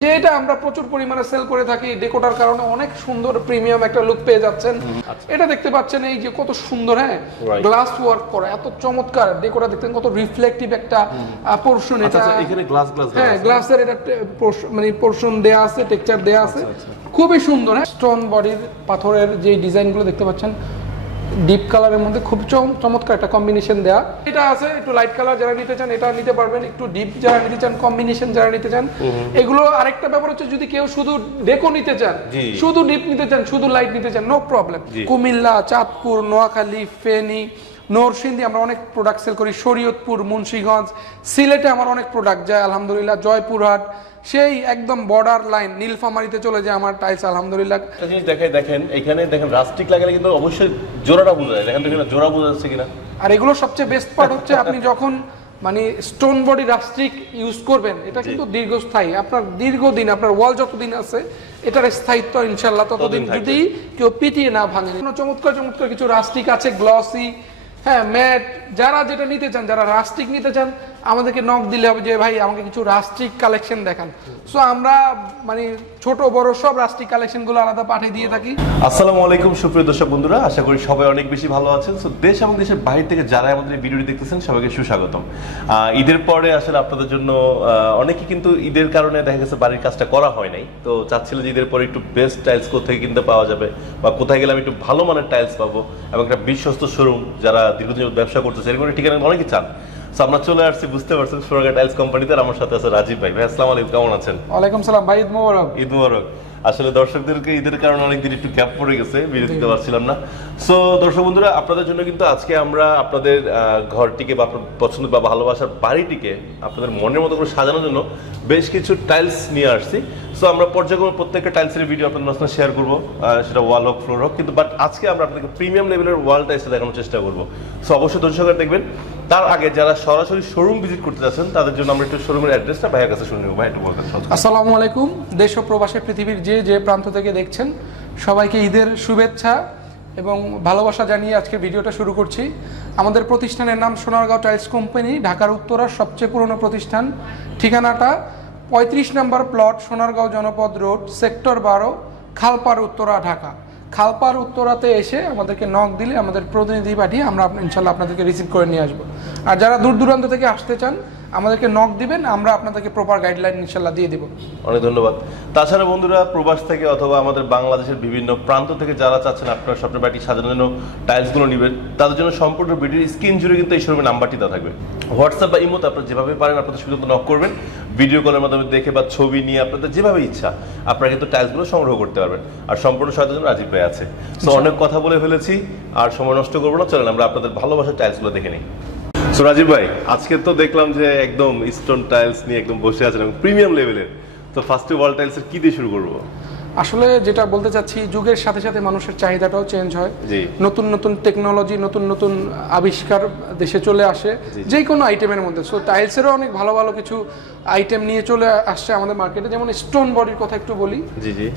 যেটা আমরা প্রচুর পরিমাণে সেল করে থাকি ডেকোটার কারণে অনেক সুন্দর প্রিমিয়াম একটা লুক পেয়ে যাচ্ছেন। এটা দেখতে পাচ্ছেন এই যে কত সুন্দর হ্যাঁ? গ্লাস ওয়ার্ক করা এত চমৎকার ডেকোটা দেখতেন কত রিফ্লেক্টিভ একটা পোর্শন আচ্ছা এটা। আচ্ছা, এখানে গ্লাস গ্লাস হ্যাঁ গ্লাসের এটা মানে পোর্শন দেয়া আছে টেক্সচার দেয়া আছে। আচ্ছা, খুবই সুন্দর হ্যাঁ? স্টোন বডির পাথরের যে ডিজাইনগুলো দেখতে পাচ্ছেন ডিপ কালারের মধ্যে খুব চমৎকার একটা কম্বিনেশন দেয়া। এটা আছে একটু লাইট কালার যারা নিতে চান এটা নিতে পারবেন। একটু ডিপ যারা নিতে চান কম্বিনেশন যারা নিতে চান। এগুলো আরেকটা ব্যাপার হচ্ছে যদি কেউ শুধু ডেকো নিতে চান শুধু ডিপ নিতে চান শুধু লাইট নিতে চান নো প্রবলেম কুমিল্লা চাঁদপুর নোয়াখালী ফেনী নরসিংদী আমরা অনেক প্রোডাক্ট সেল করি শরীয়তপুর মুন্সিগঞ্জ সিলেটে আমার অনেক প্রোডাক্ট যায় আলহামদুলিল্লাহ জয়পুরহাট সেই একদম বর্ডার লাইন নীলফামারিতে চলে যায় আমার টাইলস আলহামদুলিল্লাহ। একটা জিনিস দেখাই দেখেন এখানে দেখেন রাস্টিক লাগালে কিন্তু অবশ্যই জোড়াটা বোঝা যায়। দেখেন তো এখানে জোড়া বোঝা যাচ্ছে কিনা। আর এগুলো সবচেয়ে বেস্ট পার্ট হচ্ছে আপনি যখন মানে স্টোন বডি রাস্ট্রিক ইউজ করবেন এটা কিন্তু দীর্ঘস্থায়ী। আপনার দীর্ঘদিন আপনার ওয়াল যতদিন আছে এটার স্থায়িত্ব ইনশাল্লাহ ততদিন যদি কেউ পিটিয়ে না ভাঙে। কোনো চমৎকার চমৎকার কিছু রাস্টিক আছে গ্লসি হ্যাঁ ম্যাট যারা যেটা নিতে চান যারা রাস্টিক নিতে চান আমাদেরকে নক দিলে হবে যে ভাই আমাকে কিছু রাষ্ট্রিক কালেকশন দেখান। সো আমরা মানে ছোট বড় সব রাস্টিক কালেকশনগুলো আলাদা পাঠিয়ে দিয়ে থাকি। আসসালামু আলাইকুম সুপ্রিয় দর্শক বন্ধুরা। আশা করি সবাই অনেক বেশি ভালো আছেন। তো দেশ এবং দেশের বাইরে থেকে যারা আমাদের ভিডিওটি দেখতেছেন সবাইকে সুস্বাগতম। ঈদের পরে আসলে আপনাদের জন্য আহ, অনেকেই কিন্তু ঈদের কারণে দেখা গেছে বাড়ির কাজটা করা হয় নাই। তো চাচ্ছিলেন যে ঈদের পরে একটু বেস্ট টাইলস কোথায় কিনতে পাওয়া যাবে বা কোথায় গেলে আমি একটু ভালো মানের টাইলস পাবো এবং একটা বিশ্বস্ত শোরুম যারা দীর্ঘদিন ব্যবসা করতেছে এরকম ঠিকানা অনেকে চান। তো আমরা চলে আসছি বুঝতে পারছেন সোনাগা টাইলস কোম্পানিতে আমার সাথে আছে রাজীব ভাই। ভাই আসসালামু আলাইকুম কেমন আছেন? ওয়ালাইকুম সালাম ভাই ঈদ মোবারক। ঈদ মুবারক। আসলে দর্শকদেরকে ঈদের কারণে অনেকদিন একটু গ্যাপ পড়ে গেছে ভিডিও দিতে পারছিলাম না। সো দর্শক বন্ধুরা আপনাদের জন্য কিন্তু আজকে আমরা আপনাদের ঘরটিকে বা আপনার পছন্দ বা ভালোবাসার বাড়িটিকে আপনাদের মনের মতো করে সাজানোর জন্য বেশ কিছু টাইলস নিয়ে আসছি। সো আমরা পর্যায়ক্রমে প্রত্যেকটা টাইলসের ভিডিও আপনাদের মাঝখানে শেয়ার করব সেটা ওয়াল হোক ফ্লোর হোক কিন্তু বাট আজকে আমরা আপনাদেরকে প্রিমিয়াম লেভেলের ওয়াল টাইলস দেখানোর চেষ্টা করব। সো অবশ্যই দর্শকরা দেখবেন। তার আগে যারা সরাসরি শোরুম ভিজিট করতে যাচ্ছেন, তাদের জন্য আমরা একটু শোরুমের অ্যাড্রেসটা ভাইয়ের কাছে শুনে নেব। ভাই, একটু বলতেন আসসালামু আলাইকুম। দেশ ও প্রবাসে পৃথিবীর যে যে প্রান্ত থেকে দেখছেন, সবাইকে ঈদের শুভেচ্ছা এবং ভালোবাসা জানিয়ে আজকে ভিডিওটা শুরু করছি। আমাদের প্রতিষ্ঠানের নাম সোনারগাঁও টাইলস কোম্পানি, ঢাকার উত্তরার সবচেয়ে পুরনো প্রতিষ্ঠান। ঠিকানাটা পঁয়ত্রিশ নম্বর প্লট সোনারগাঁও জনপদ রোড, সেক্টর বারো, খালপাড়, উত্তরা, ঢাকা। খালপাড় উত্তরাতে এসে আমাদেরকে নক দিলে আমাদের প্রতিনিধি পাঠিয়ে আমরা ইনশাল্লাহ আপনাদেরকে রিসিভ করে নিয়ে আসব। আর যারা দূর দূরান্ত থেকে আসতে চান আমাদেরকে নক দিবেন আমরা আপনাদেরকে প্রপার গাইডলাইন ইনশাল্লাহ দিয়ে দেবো। অনেক ধন্যবাদ। তাছাড়া বন্ধুরা প্রবাস থেকে অথবা আমাদের বাংলাদেশের বিভিন্ন প্রান্ত থেকে যারা চাচ্ছেন আপনার স্বপ্নের বাড়ি সাজানোর জন্য টাইলসগুলো নেবেন তাদের জন্য সম্পূর্ণ ভিডিওর স্ক্রিন জুড়ে কিন্তু এই শোরুমের নাম্বারটি দেওয়া থাকবে। হোয়াটসঅ্যাপ বা ইমোতে আপনারা যেভাবে পারেন আপনাদের সুবিধা নক করবেন। ভিডিও কলের মাধ্যমে দেখে বা ছবি নিয়ে আপনাদের যেভাবে ইচ্ছা আপনারা কিন্তু টাইলসগুলো সংগ্রহ করতে পারবেন। আর সম্পূর্ণ সহায়তার জন্য রাজীব ভাই আছে। তো অনেক কথা বলে ফেলেছি আর সময় নষ্ট করব না। চলেন আমরা আপনাদের ভালোবাসার টাইলসগুলো দেখে নিই। সো রাজীব ভাই, আজকে তো দেখলাম যে একদম স্টোন টাইলস নিয়ে একদম বসে আছেন প্রিমিয়াম লেভেলের তো ফার্স্টে ওয়াল টাইলসের কি দিয়ে শুরু করব? আসলে যেটা বলতে চাচ্ছি যুগের সাথে সাথে মানুষের চাহিদাটাও চেঞ্জ হয়। নতুন নতুন টেকনোলজি নতুন নতুন আবিষ্কার দেশে চলে আসে। যে কোনো আইটেমের মধ্যে। সো টাইলসেরও অনেক ভালো ভালো কিছু আইটেম নিয়ে চলে আসছে আমাদের মার্কেটে যেমন স্টোন বডির কথা একটু বলি।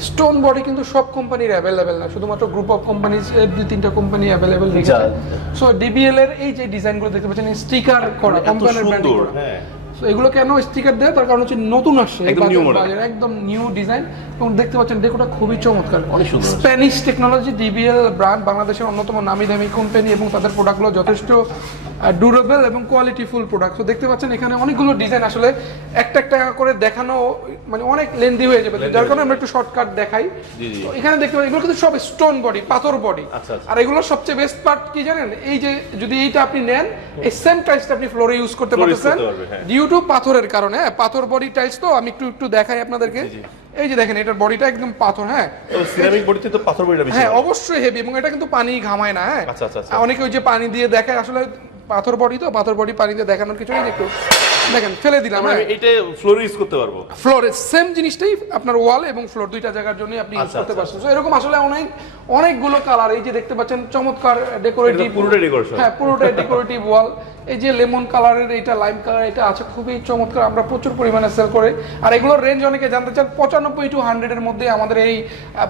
স্টোন বডি কিন্তু সব কোম্পানির অ্যাভেলেবেল না। শুধুমাত্র গ্রুপ অফ কোম্পানি দুই তিনটা কোম্পানি অ্যাভেলেবেল রেখেছে সো ডিবিএল এর এই যে ডিজাইনগুলো দেখতে পাচ্ছেন স্টিকার করা কোম্পানির ব্র্যান্ডিং করা। এগুলো কেন স্টিকার দেয়? তার কারণ হচ্ছে নতুন আসছে একদম নিউ ডিজাইন এবং দেখতে পাচ্ছেন ডেকোটা খুবই চমৎকার। স্প্যানিশ টেকনোলজি ডিবিএল ব্র্যান্ড বাংলাদেশের অন্যতম নামি দামি কোম্পানি এবং তাদের প্রোডাক্টগুলো যথেষ্ট ডিউরেবল এবং কোয়ালিটি ফুল প্রোডাক্ট তো দেখতে পাচ্ছেন এখানে অনেকগুলো ডিজাইন আসলে একটা একটা করে দেখানো মানে অনেক লেন্দি হয়ে যাবে। যার কারণে আমরা একটু শর্টকাট দেখাই। এখানে দেখতে পাচ্ছেন এগুলো কিন্তু সব স্টোন বডি পাথর বডি আচ্ছা, আচ্ছা। আর এগুলো সবচেয়ে বেস্ট পার্ট কি জানেন? এই যে যদি এইটা আপনি নেন এই সেম টাইলসটা আপনি ফ্লোরে ইউজ করতে পারতেছেন। হ্যাঁ। ডিউ টু পাথরের কারণে হ্যাঁ পাথর বডি টাইলস তো আমি একটু একটু দেখাই আপনাদেরকে। এই যে দেখেন এটার বডিটা একদম পাথর হ্যাঁ? সিরামিক বডিতে তো পাথর বডিটা বেশি হ্যাঁ অবশ্যই হেভি এবং এটা কিন্তু পানি ঘামায় না হ্যাঁ? আচ্ছা, আচ্ছা, আচ্ছা। অনেকে ওই যে পানি দিয়ে দেখায় আসলে পাথর বডি তো পাথর বডি পানি দিয়ে দেখানোর কিছু নেই একটু দেখেন ফেলে দিলাম হ্যাঁ? আমি এটা ফ্লোর ইউজ করতে পারব। ফ্লোরে সেম জিনিসটাই আপনার ওয়াল এবং ফ্লোর দুইটা জায়গার জন্য আপনি ইউজ আচ্ছা, করতে আচ্ছা। পারছেন। So এরকম আসলে অনেক অনেকগুলো কালার এই যে দেখতে পাচ্ছেন চমৎকার ডেকোরেটিভ পুরোটাই decoration। হ্যাঁ পুরোটাই ডেকোরেটিভ ওয়াল এই যে লেমন কালারের এটা লাইম কালার এটা আছে খুবই চমৎকার। আমরা প্রচুর পরিমাণে সেল করে। আর এগুলোর রেঞ্জ অনেকে জানতে চান পঁচানব্বই টু হান্ড্রেড এর মধ্যে আমাদের এই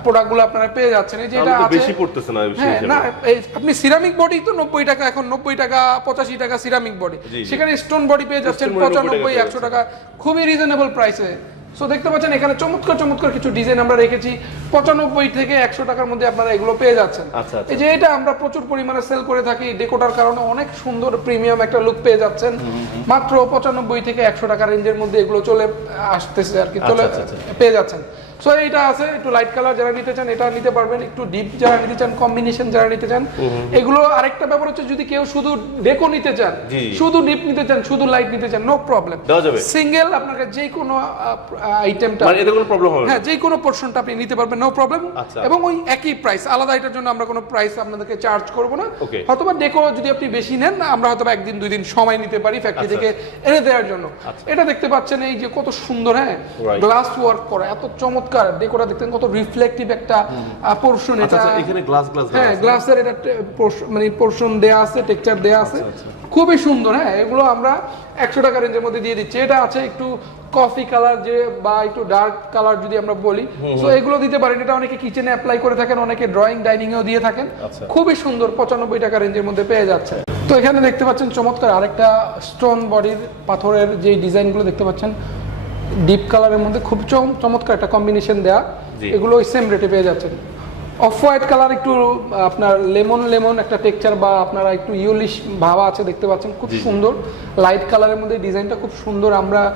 প্রোডাক্টগুলো আপনারা পেয়ে যাচ্ছেন। এই যে এটা আছে বেশি পড়তেছে না হ্যাঁ না আপনি সিরামিক বডি তো নব্বই টাকা এখন নব্বই টাকা পঁচাশি টাকা সিরামিক বডি। সেখানে স্টোন বডি পেয়ে যাচ্ছেন Stone body 90 টাকা পঁচানব্বই একশো টাকা। খুবই রিজনেবল প্রাইসে সো দেখতে পাচ্ছেন এখানে চমৎকার চমৎকার কিছু ডিজাইন আমরা রেখেছি। পঁচানব্বই থেকে একশো টাকার মধ্যে আপনারা এগুলো পেয়ে যাচ্ছেন। আচ্ছা, আচ্ছা। এই যে এটা আমরা প্রচুর পরিমাণে সেল করে থাকি ডেকোটার কারণে অনেক সুন্দর প্রিমিয়াম একটা লুক পেয়ে যাচ্ছেন। মাত্র পঁচানব্বই থেকে একশো টাকা রেঞ্জের মধ্যে এগুলো চলে আসতেছে আর কি চলে আচ্ছা, আচ্ছা, পেয়ে যাচ্ছেন। সো এইটা আছে একটু লাইট কালার যারা নিতে চান এটা নিতে পারবেন। একটু ডিপ যারা নিতে চান কম্বিনেশন যারা নিতে চান এগুলো আরেকটা ব্যাপার হচ্ছে যদি কেউ শুধু ডেকো নিতে চান শুধু ডিপ নিতে চান শুধু লাইট নিতে চান নো প্রবলেম? সিঙ্গেল আপনাকে যে কোনো আইটেমটা মানে এতে কোনো প্রবলেম হবে হ্যাঁ যে কোনো পোর্শনটা আপনি নিতে পারবেন নো প্রবলেম আচ্ছা। এবং ওই একই প্রাইস আলাদা এটার জন্য আমরা কোনো প্রাইস আপনাদেরকে চার্জ করব না। Okay. হয়তোবা ডেকো যদি আপনি বেশি নেন আমরা হয়তোবা একদিন দুই দিন সময় নিতে পারি ফ্যাক্টরি থেকে এনে দেওয়ার জন্য। এটা দেখতে পাচ্ছেন এই যে কত সুন্দর হ্যাঁ? গ্লাস ওয়ার্ক করা এত চমৎকার ডেকোটা দেখতেন কত রিফ্লেক্টিভ একটা পোর্শন আচ্ছা এটা। আচ্ছা এখানে গ্লাস গ্লাস হ্যাঁ গ্লাসের এটা মানে পোর্শন দেয়া আছে টেক্সচার দেয়া আছে। আচ্ছা, খুবই সুন্দর হ্যাঁ এগুলো আমরা একশো টাকা রেঞ্জের মধ্যে দিয়ে দিচ্ছি। এটা আছে একটু কফি কালার যে বা একটু ডার্ক কালার যদি আমরা বলি। তো এগুলো দিতে পারেন। এটা অনেকে কিচেনে অ্যাপ্লাই করে থাকেন অনেকে ড্রয়িং ডাইনিং এও দিয়ে থাকেন। খুবই সুন্দর পঁচানব্বই টাকা রেঞ্জের মধ্যে পেয়ে যাচ্ছে। তো এখানে দেখতে পাচ্ছেন চমৎকার আরেকটা স্টোন বডির পাথরের যে ডিজাইনগুলো দেখতে পাচ্ছেন ডিপ কালারের মধ্যে খুব চম- চমৎকার একটা কম্বিনেশন দেয়া। এগুলো সেম রেটে পেয়ে যাচ্ছেন। অফ হোয়াইট কালার একটু আপনার লেমন লেমন একটা টেক্সচার বা আপনারা একটু ইউলিশ ভাবা আছে দেখতে পাচ্ছেন খুব সুন্দর। লাইট কালারের মধ্যে ডিজাইনটা খুব সুন্দর। আমরা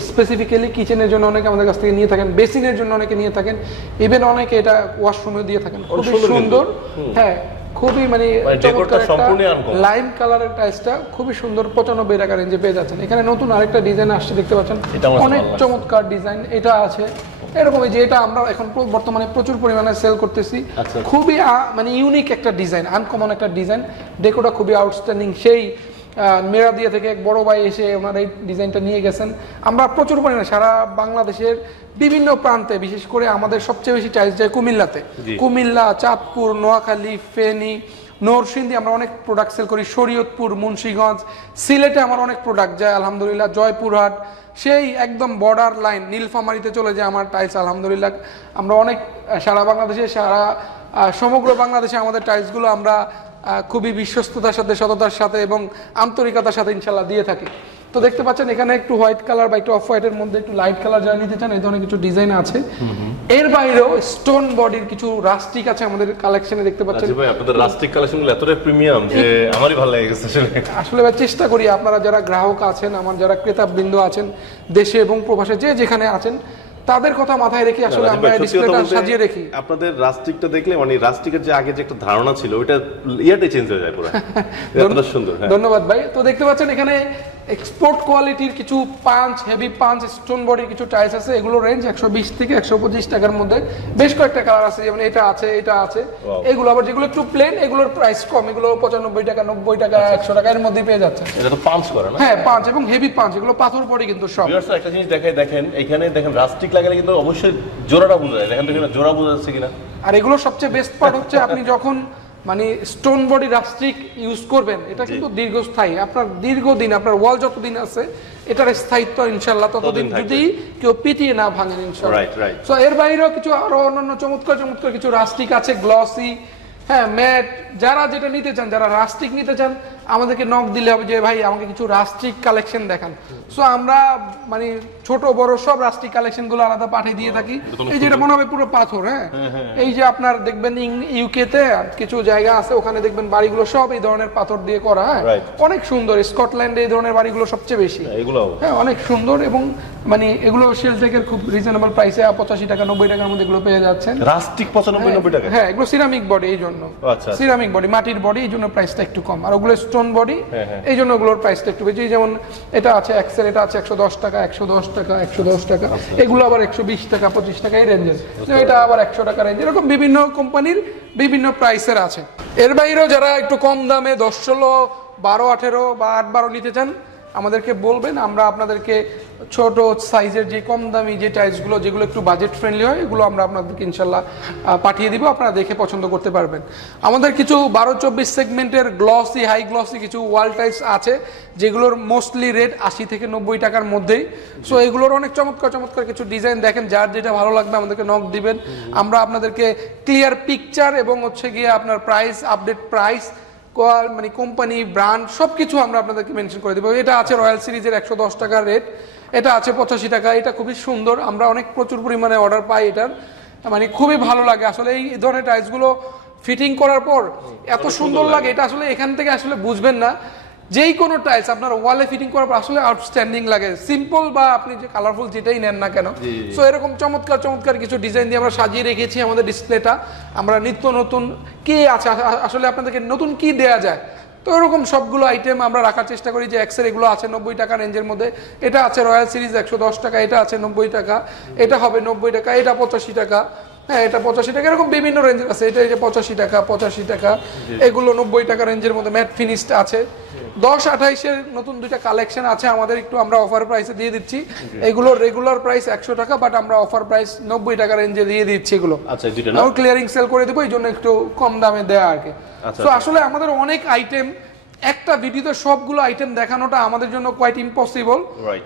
স্পেসিফিক্যালি কিচেনের জন্য অনেকে আমাদের কাছ থেকে নিয়ে থাকেন বেসিনের জন্য অনেকে নিয়ে থাকেন। ইভেন অনেকে এটা ওয়াশরুমে দিয়ে থাকেন। খুবই সুন্দর হ্যাঁ খুবই মানে লাইম কালারের টাইসটা খুবই সুন্দর পঁচানব্বই টাকা রেঞ্জে পেয়ে যাচ্ছেন। এখানে নতুন আরেকটা ডিজাইন আসছে দেখতে পাচ্ছেন? অনেক চমৎকার ডিজাইন এটা আছে। এরকম যে এটা আমরা এখন বর্তমানে প্রচুর পরিমাণে সেল করতেছি। আচ্ছা। খুবই মানে ইউনিক একটা ডিজাইন আনকমন একটা ডিজাইন ডেকোটা খুবই আউটস্ট্যান্ডিং সেই মেরা দিয়ে থেকে এক বড় ভাই এসে ওনার এই ডিজাইনটা নিয়ে গেছেন। আমরা প্রচুর পরিমাণে সারা বাংলাদেশের বিভিন্ন প্রান্তে বিশেষ করে আমাদের সবচেয়ে বেশি চাইজ যায় কুমিল্লাতে। কুমিল্লা চাঁদপুর নোয়াখালী ফেনী নরসিংদী আমরা অনেক প্রোডাক্ট সেল করি। শরীয়তপুর মুন্সীগঞ্জ সিলেটে আমার অনেক প্রোডাক্ট যায় আলহামদুলিল্লাহ। জয়পুরহাট সেই একদম বর্ডার লাইন নীলফামারিতে চলে যায় আমার টাইলস আলহামদুলিল্লাহ। আমরা অনেক সারা বাংলাদেশে সারা সমগ্র বাংলাদেশে আমাদের টাইলসগুলো আমরা খুবই বিশ্বস্ততার সাথে সততার সাথে এবং আন্তরিকতার সাথে ইনশাল্লাহ দিয়ে থাকি। তো দেখতে পাচ্ছেন এখানে একটু হোয়াইট কালার বা একটু অফ হোয়াইটের মধ্যে একটু লাইট কালার যারা নিতে চান এই ধরনের কিছু ডিজাইন আছে। এর বাইরেও স্টোন বডির কিছু রাস্টিক আছে আমাদের কালেকশনে দেখতে পাচ্ছেন। ভাই আপনাদের রাস্টিক কালেকশনগুলো এতটাই প্রিমিয়াম যে আমারই ভালো লেগে আসলে। আসলে ভাই চেষ্টা করি আপনারা যারা গ্রাহক আছেন আমার যারা ক্রেতাবৃন্দ আছেন দেশে এবং প্রবাসে যে যেখানে আছেন তাদের কথা মাথায় রেখে আসলে আমরা ডিসপ্লেটা সাজিয়ে রেখি। আপনাদের রাস্টিকটা দেখলে মানে রাস্টিকের যে আগে যে একটা ধারণা ছিল ওটা ইয়াটাই চেঞ্জ হয়ে যায় পুরো। এত সুন্দর হ্যাঁ। ধন্যবাদ ভাই। তো দেখতে পাচ্ছেন এখানে এক্সপোর্ট কোয়ালিটির কিছু পাঞ্চ হেভি পাঞ্চ স্টোন বডির কিছু টাইলস আছে এগুলো রেঞ্জ একশো বিশ থেকে একশো পঁচিশ টাকার মধ্যে। বেশ কয়েকটা কালার আছে যেমন এটা আছে এটা আছে। এগুলো আবার যেগুলো একটু প্লেন এগুলোর প্রাইস কম। এগুলো পঁচানব্বই টাকা নব্বই টাকা একশো টাকা এর মধ্যে পেয়ে যাচ্ছে। এটা তো পাঞ্চ করে না? হ্যাঁ পাঞ্চ এবং হেভি পাঞ্চ এগুলো পাথর পড়ে কিন্তু সব। একটা জিনিস দেখে দেখেন এখানে দেখেন রাস্টিক লাগালে কিন্তু অবশ্যই জোড়াটা বোঝা যায়। দেখেন তো জোড়া বোঝা যাচ্ছে কিনা? আর এগুলো সবচেয়ে বেস্ট পার্ট হচ্ছে আপনি যখন মানে স্টোন বডি রাস্ট্রিক ইউজ করবেন এটা কিন্তু দীর্ঘস্থায়ী। আপনার দীর্ঘদিন আপনার ওয়াল যতদিন আছে এটার স্থায়িত্ব ইনশাল্লাহ ততদিন যদি কেউ পিটিয়ে না ভাঙেন ইনশাল্লাহ. সো এর বাইরেও কিছু আরও অন্যান্য চমৎকার চমৎকার কিছু রাস্টিক আছে গ্লসি হ্যাঁ ম্যাট যারা যেটা নিতে চান যারা রাস্টিক নিতে চান আমাদেরকে নক দিলে হবে যে ভাই আমাকে কিছু রাস্টিক কালেকশন দেখান। সো আমরা মানে ছোট বড় সব রাস্টিক কালেকশনগুলো আলাদা পাঠিয়ে দিয়ে থাকি। এই যেটা মনে হবে পুরো পাথর হ্যাঁ? এই যে আপনার দেখবেন ইউকে তে কিছু জায়গা আছে ওখানে দেখবেন বাড়িগুলো সব এই ধরনের পাথর দিয়ে করা হ্যাঁ? অনেক সুন্দর। স্কটল্যান্ডে এই ধরনের বাড়িগুলো সবচেয়ে বেশি। হ্যাঁ অনেক সুন্দর এবং মানে এগুলো সেল থেকে খুব রিজনেবল প্রাইসে পঁচাশি টাকা নব্বই টাকার মধ্যে এগুলো পেয়ে যাচ্ছেন। রাস্টিক পঁচানব্বই নব্বই টাকা? হ্যাঁ এগুলো সিরামিক বডি এই জন্য। আচ্ছা। সিরামিক বডি মাটির বডি এই জন্য প্রাইসটা একটু কম। আর ওগুলো স্টোন বডি হ্যাঁ, হ্যাঁ। এই জন্য ওগুলোর প্রাইসটা একটু বেশি। যেমন এটা আছে এক্সেল এটা আছে একশো দশ টাকা একশো দশ টাকা একশো দশ টাকা। আচ্ছা। এগুলো আবার একশো বিশ টাকা পঁচিশ টাকা এই রেঞ্জের এটা আবার একশো টাকা রেঞ্জ এরকম বিভিন্ন কোম্পানির বিভিন্ন প্রাইসের আছে। এর বাইরেও যারা একটু কম দামে দশ ষোলো বারো আঠেরো বা আট বারো নিতে চান আমাদেরকে বলবেন, আমরা আপনাদেরকে ছোট সাইজের যে কম দামি যে টাইলসগুলো যেগুলো একটু বাজেট ফ্রেন্ডলি হয়, এগুলো আমরা আপনাদেরকে ইনশাল্লাহ পাঠিয়ে দিব, আপনারা দেখে পছন্দ করতে পারবেন। আমাদের কিছু বারো চব্বিশ সেগমেন্টের গ্লসি হাই গ্লসি কিছু ওয়াল টাইলস আছে, যেগুলোর মোস্টলি রেট আশি থেকে নব্বই টাকার মধ্যেই। সো এগুলোর অনেক চমৎকার চমৎকার কিছু ডিজাইন দেখেন, যার যেটা ভালো লাগবে আমাদেরকে নক দিবেন। আমরা আপনাদেরকে ক্লিয়ার পিকচার এবং হচ্ছে গিয়ে আপনার প্রাইস আপডেট প্রাইস মানে কোম্পানি ব্র্যান্ড সব কিছু আমরা আপনাদেরকে মেনশন করে দেবো। এটা আছে রয়্যাল সিরিজের একশো দশ টাকার রেট এটা আছে পঁচাশি টাকা এটা খুবই সুন্দর আমরা অনেক প্রচুর পরিমাণে অর্ডার পাই এটার। মানে খুবই ভালো লাগে আসলে এই ধরনের টাইলসগুলো ফিটিং করার পর এত সুন্দর লাগে। এটা আসলে এখান থেকে আসলে বুঝবেন না। যেই কোনো টাইলস আপনার ওয়ালে ফিটিং করার পর আসলে আউটস্ট্যান্ডিং লাগে। সিম্পল বা আপনি যে কালারফুল যেটাই নেন না কেন। সো এরকম চমৎকার চমৎকার কিছু ডিজাইন দিয়ে আমরা সাজিয়ে রেখেছি আমাদের ডিসপ্লেটা আমরা নিত্য নতুন কি আছে আসলে আপনাদেরকে নতুন কি দেয়া যায়? তো এরকম সবগুলো আইটেম আমরা রাখার চেষ্টা করি যে এক্সের এগুলো আছে নব্বই টাকা রেঞ্জের মধ্যে। এটা আছে রয়্যাল সিরিজ একশো দশ টাকা এটা আছে নব্বই টাকা। এটা হবে নব্বই টাকা এটা পঁচাশি টাকা। হ্যাঁ এটা পঁচাশি টাকা। এরকম বিভিন্ন রেঞ্জের আছে। এটা এই যে পঁচাশি টাকা পঁচাশি টাকা। এগুলো নব্বই টাকা রেঞ্জের মধ্যে ম্যাট ফিনিশড আছে। দশ আঠাইশের নতুন দুইটা কালেকশন আছে। আমাদের একটু আমরা অফার প্রাইসে দিয়ে দিচ্ছি। এগুলো রেগুলার প্রাইস একশো টাকা বাট আমরা অফার প্রাইস নব্বই টাকা রেঞ্জে দিয়ে দিচ্ছি এগুলো। আচ্ছা আমরা ক্লিয়ারিং সেল করে দেবো এই জন্য একটু কম দামে দেয়া আর কি। আচ্ছা, তো আসলে আমাদের অনেক আইটেম একটা ভিডিওতে সবগুলো আইটেম দেখানোটা আমাদের জন্য কোয়াইট ইম্পসিবল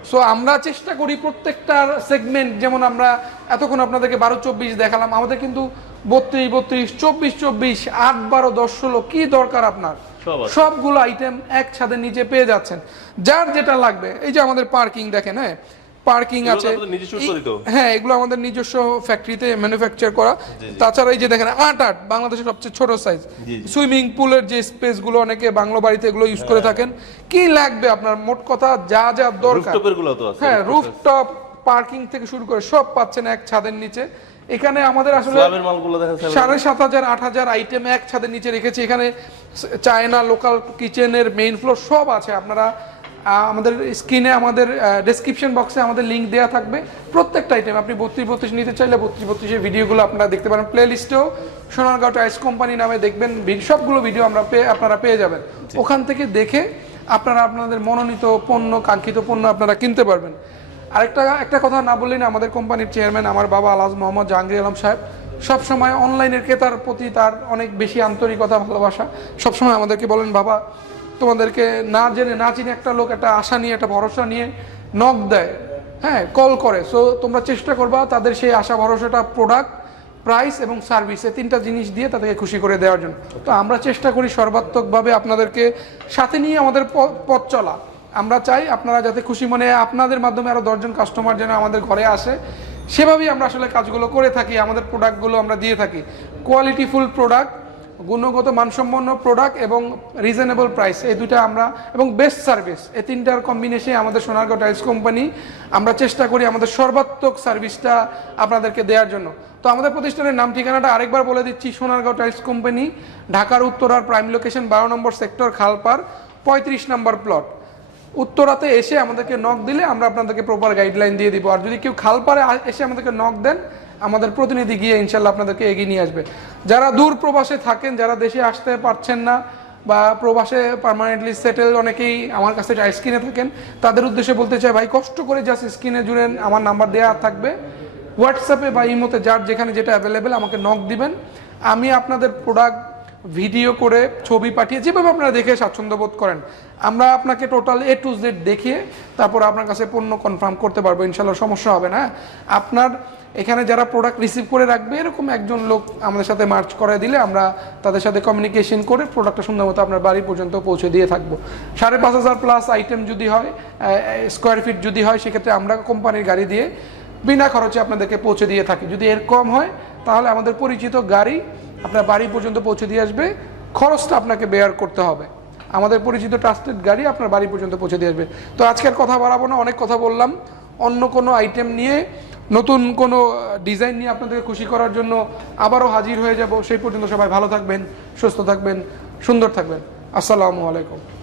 সো আমরা চেষ্টা করি প্রত্যেকটার সেগমেন্ট যেমন আমরা এতক্ষণ আপনাদেরকে বারো চব্বিশ দেখালাম আমাদের কিন্তু বত্রিশ বত্রিশ চব্বিশ চব্বিশ আট বারো দশ ষোলো কি দরকার আপনার? সব সবগুলো আইটেম এক ছাদের নিচে পেয়ে যাচ্ছেন। যার যেটা লাগবে এই যে আমাদের পার্কিং দেখেন হ্যাঁ? পার্কিং আছে? হ্যাঁ এগুলো আমাদের নিজস্ব ফ্যাক্টরিতে ম্যানুফ্যাকচার করা। তাছাড়া এই যে দেখেন আট আট বাংলাদেশের সবচেয়ে ছোট সাইজ। সুইমিং পুলের যে স্পেসগুলো অনেকে বাংলো বাড়িতে এগুলো ইউজ করে থাকেন কি লাগবে আপনার? মোট কথা যা যা দরকার। হ্যাঁ রুফটপ পার্কিং থেকে শুরু করে সব পাচ্ছেন এক ছাদের নিচে। এখানে আমাদের আসলে সাড়ে সাত হাজার আট হাজার আইটেম এক ছাদের নিচে রেখেছি। এখানে চায়না লোকাল কিচেনের মেইন ফ্লোর সব আছে। আপনারা আমাদের স্ক্রিনে আমাদের ডেসক্রিপশন বক্সে আমাদের লিঙ্ক দেওয়া থাকবে। প্রত্যেকটা আইটেম আপনি বত্রিশ বত্রিশ নিতে চাইলে বত্রিশ বত্রিশের ভিডিওগুলো আপনারা দেখতে পারেন। প্লে লিস্টেও সোনারগাঁও টাইস কোম্পানি নামে দেখবেন। সবগুলো ভিডিও আমরা পেয়ে আপনারা পেয়ে যাবেন। ওখান থেকে দেখে আপনারা আপনাদের মনোনীত পণ্য কাঙ্ক্ষিত পণ্য আপনারা কিনতে পারবেন। আরেকটা একটা কথা না বললেই না আমাদের কোম্পানির চেয়ারম্যান আমার বাবা আলাজ মোহাম্মদ জাহাঙ্গীর আলম সাহেব সবসময় অনলাইনের ক্রেতার প্রতি তার অনেক বেশি আন্তরিকতা ভালোবাসা। সবসময় আমাদেরকে বলেন বাবা তোমাদেরকে না জেনে, না চিনে একটা লোক একটা আশা নিয়ে, একটা ভরসা নিয়ে নক দেয়। হ্যাঁ কল করে। সো তোমরা চেষ্টা করবা তাদের সেই আশা ভরসাটা প্রোডাক্ট প্রাইস এবং সার্ভিস এই তিনটা জিনিস দিয়ে তাদেরকে খুশি করে দেওয়ার জন্য। তো আমরা চেষ্টা করি সর্বাত্মকভাবে আপনাদেরকে সাথে নিয়ে আমাদের পথ চলা। আমরা চাই আপনারা যাতে খুশি মনে আপনাদের মাধ্যমে আরও দশজন কাস্টমার যেন আমাদের ঘরে আসে। সেভাবেই আমরা আসলে কাজগুলো করে থাকি, আমাদের প্রোডাক্টগুলো আমরা দিয়ে থাকি। কোয়ালিটিফুল প্রোডাক্ট গুণগত মানসম্পন্ন প্রোডাক্ট এবং রিজনেবল প্রাইস এই দুটা আমরা, এবং বেস্ট সার্ভিস এই তিনটার কম্বিনেশনে আমাদের সোনারগাঁও টাইলস কোম্পানি আমরা চেষ্টা করি আমাদের সর্বাত্মক সার্ভিসটা আপনাদেরকে দেওয়ার জন্য। তো আমাদের প্রতিষ্ঠানের নাম ঠিকানাটা আরেকবার বলে দিচ্ছি, সোনারগাঁও টাইলস কোম্পানি ঢাকার উত্তরার প্রাইম লোকেশন বারো নম্বর সেক্টর খালপার পঁয়ত্রিশ নম্বর প্লট উত্তরাতে এসে আমাদেরকে নক দিলে আমরা আপনাদেরকে প্রপার গাইডলাইন দিয়ে দিব। আর যদি কেউ খালপারে এসে আমাদেরকে নক দেন আমাদের প্রতিনিধি গিয়ে ইনশাল্লাহ আপনাদেরকে এগিয়ে নিয়ে আসবে। যারা দূর প্রবাসে থাকেন, যারা দেশে আসতে পারছেন না বা প্রবাসে পার্মানেন্টলি সেটেল অনেকেই আমার কাছে স্ক্রিনে থাকেন, তাদের উদ্দেশ্যে বলতে চাই, ভাই, কষ্ট করে জাস্ট স্ক্রিনে জুড়েন, আমার নাম্বার দেওয়া থাকবে। হোয়াটসঅ্যাপে বা ইমোতে যার যেখানে যেটা অ্যাভেলেবেল আমাকে নক দিবেন। আমি আপনাদের প্রোডাক্ট ভিডিও করে ছবি পাঠিয়ে যেভাবে আপনারা দেখে স্বাচ্ছন্দ্য বোধ করেন, আমরা আপনাকে টোটাল এ টু জেড দেখিয়ে তারপর আপনার কাছে পণ্য কনফার্ম করতে পারব। ইনশাল্লাহ সমস্যা হবে না আপনার এখানে যারা প্রোডাক্ট রিসিভ করে রাখবে, এরকম একজন লোক আমাদের সাথে মার্চ করে দিলে আমরা তাদের সাথে কমিউনিকেশন করে প্রোডাক্টটা সুন্দর মতো আপনার বাড়ি পর্যন্ত পৌঁছে দিয়ে থাকব। সাড়ে পাঁচ হাজার প্লাস আইটেম যদি হয় স্কোয়ার ফিট যদি হয়, সেক্ষেত্রে আমরা কোম্পানির গাড়ি দিয়ে বিনা খরচে আপনাদেরকে পৌঁছে দিয়ে থাকি। যদি এর কম হয়, তাহলে আমাদের পরিচিত গাড়ি আপনার বাড়ি পর্যন্ত পৌঁছে দিয়ে আসবে, খরচটা আপনাকে বেয়ার করতে হবে। আমাদের পরিচিত ট্রাস্টেড গাড়ি আপনার বাড়ি পর্যন্ত পৌঁছে দিয়ে আসবে। তো আজকের কথা বাড়াবো না, অনেক কথা বললাম। অন্য কোনো আইটেম নিয়ে নতুন কোনো ডিজাইন নিয়ে আপনাদেরকে খুশি করার জন্য আবারও হাজির হয়ে যাব। সেই পর্যন্ত সবাই ভালো থাকবেন, সুস্থ থাকবেন, সুন্দর থাকবেন। আসসালামু আলাইকুম।